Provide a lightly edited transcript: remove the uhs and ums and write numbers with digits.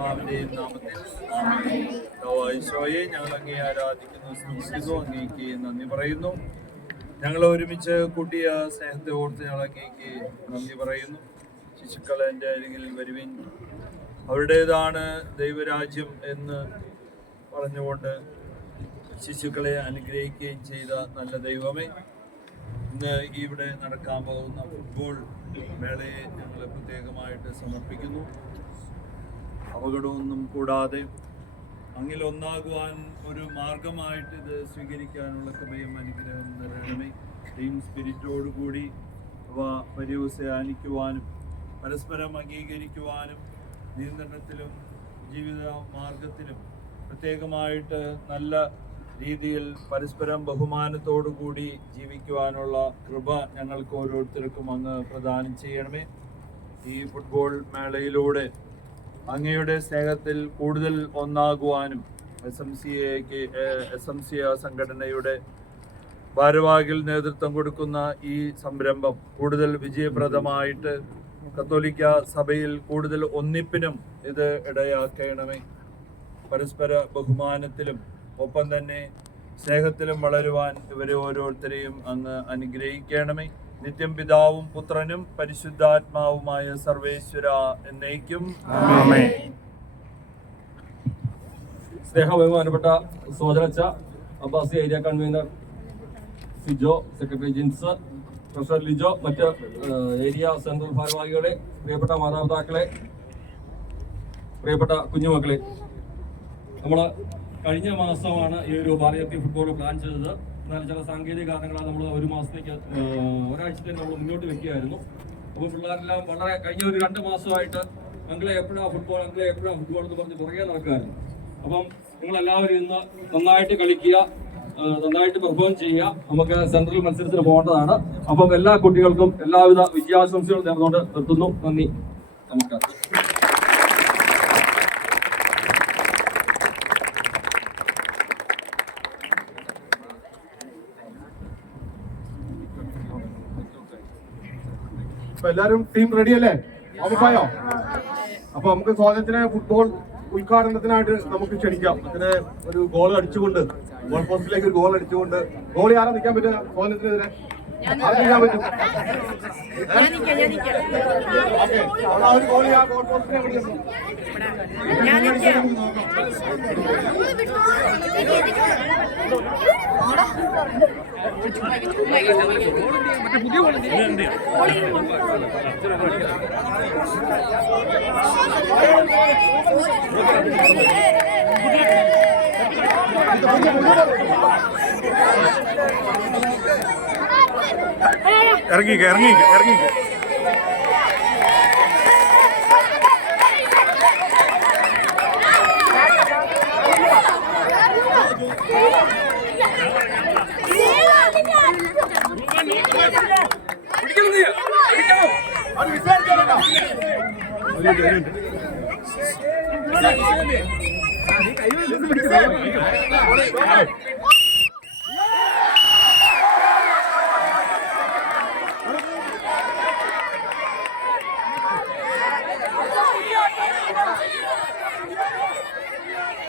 നാമത്തിൽ ഈശോയെ ഞങ്ങൾ അങ്ങേ ആരാധിക്കുന്നു, സ്തുതിക്കുന്നു, അങ്ങേക്ക് നന്ദി പറയുന്നു. ഞങ്ങൾ ഒരുമിച്ച് കൂട്ടിയ സ്നേഹത്തെ ഓർത്ത് ഞങ്ങൾ അങ്ങേക്ക് നന്ദി പറയുന്നു. ശിശുക്കൾ എൻ്റെ അരികിൽ വരുവിൻ, അവരുടേതാണ് ദൈവരാജ്യം എന്ന് പറഞ്ഞുകൊണ്ട് ശിശുക്കളെ അനുഗ്രഹിക്കുകയും ചെയ്ത നല്ല ദൈവമേ, ഇന്ന് ഇവിടെ നടക്കാൻ പോകുന്ന ഫുട്ബോൾ മേളയെ ഞങ്ങൾ പ്രത്യേകമായിട്ട് സമർപ്പിക്കുന്നു. അപകടമൊന്നും കൂടാതെ അങ്ങിൽ ഒന്നാകുവാൻ ഒരു മാർഗമായിട്ട് ഇത് സ്വീകരിക്കാനുള്ള കൃപയും അനുഗ്രഹം നിറയണമേ. ടീം സ്പിരിറ്റോടുകൂടി അവ പര്യവസാനിക്കുവാനും പരസ്പരം അംഗീകരിക്കുവാനും നിയന്ത്രണത്തിലും ജീവിത മാർഗത്തിലും പ്രത്യേകമായിട്ട് നല്ല രീതിയിൽ പരസ്പരം ബഹുമാനത്തോടുകൂടി ജീവിക്കുവാനുള്ള കൃപ ഞങ്ങൾക്ക് ഓരോരുത്തർക്കും അങ്ങ് പ്രദാനം ചെയ്യണമേ. ഈ ഫുട്ബോൾ മേളയിലൂടെ അങ്ങയുടെ സ്നേഹത്തിൽ കൂടുതൽ ഒന്നാകുവാനും SMCA സംഘടനയുടെ ഭാരവാഹികൾ നേതൃത്വം കൊടുക്കുന്ന ഈ സംരംഭം കൂടുതൽ വിജയപ്രദമായിട്ട് കത്തോലിക്ക സഭയിൽ കൂടുതൽ ഒന്നിപ്പിനും ഇത് ഇടയാക്കണമേ. പരസ്പര ബഹുമാനത്തിലും ഒപ്പം തന്നെ സ്നേഹത്തിലും വളരുവാൻ ഇവരെ ഓരോരുത്തരെയും അങ്ങ് അനുഗ്രഹിക്കണമേ. നിത്യം പിതാവും പുത്രനും പരിശുദ്ധാത്മാവുമായ സർവേശ്വര എന്നേക്കും ആമേൻ. സ്നേഹബഹുമാനപ്പെട്ട സോദരച്ച അബ്ബാസി area convener Sijo, secretary Jins, treasurer Lijo, മറ്റ് ഏരിയ സെൻട്രൽ ഭാരവാഹികളെ, പ്രിയപ്പെട്ട മാതാപിതാക്കളെ, പ്രിയപ്പെട്ട കുഞ്ഞുമക്കളെ, നമ്മൾ കഴിഞ്ഞ മാസമാണ് ഈ ഒരു ബാലയത്തി ഫുട്ബോൾ പ്ലാൻ ചെയ്തത്. എന്നാൽ ചില സാങ്കേതിക കാരണങ്ങളാൽ നമ്മൾ ഒരു മാസത്തേക്ക് ഒരാഴ്ചത്തേക്ക് നമ്മൾ മുന്നോട്ട് വെക്കുകയായിരുന്നു. അപ്പോൾ പിള്ളേരെല്ലാം വളരെ കഴിഞ്ഞ ഒരു 2 മാസമായിട്ട് അങ്കിളെ എപ്പോഴാണ് ഫുട്ബോൾ എന്ന് പറഞ്ഞ് പുറകെ നടക്കുകയായിരുന്നു. അപ്പം നിങ്ങളെല്ലാവരും ഇന്ന് നന്നായിട്ട് കളിക്കുക, നന്നായിട്ട് പെർഫോം ചെയ്യുക. നമുക്ക് സെൻട്രൽ മത്സരത്തിന് പോകേണ്ടതാണ്. അപ്പം എല്ലാ കുട്ടികൾക്കും എല്ലാവിധ വിജയാശംസകളും നേർന്നുകൊണ്ട് നിർത്തുന്നു. നന്ദി, നമസ്കാരം. എല്ലാരും ടീം റെഡി അല്ലേ? ഉറപ്പായോ? അപ്പൊ നമുക്ക് സ്വാതന്ത്ര്യത്തിന് ഫുട്ബോൾ ഉദ്ഘാടനത്തിനായിട്ട് നമുക്ക് ക്ഷണിക്കാം. അതിന് ഒരു ഗോൾ അടിച്ചുകൊണ്ട്, ഗോൾ പോസ്റ്റിലേക്ക് ഒരു ഗോൾ അടിച്ചുകൊണ്ട്, ഗോളി ആരാ നിൽക്കാൻ പറ്റുക? സ്വാതന്ത്ര്യത്തിനെതിരെ നിൽക്കാൻ പറ്റും. ഒരു ഗോളി ആ ഗോൾ പോസ്റ്റിനെ വിളിക്കുന്നു. ഇറങ്ങിക്ക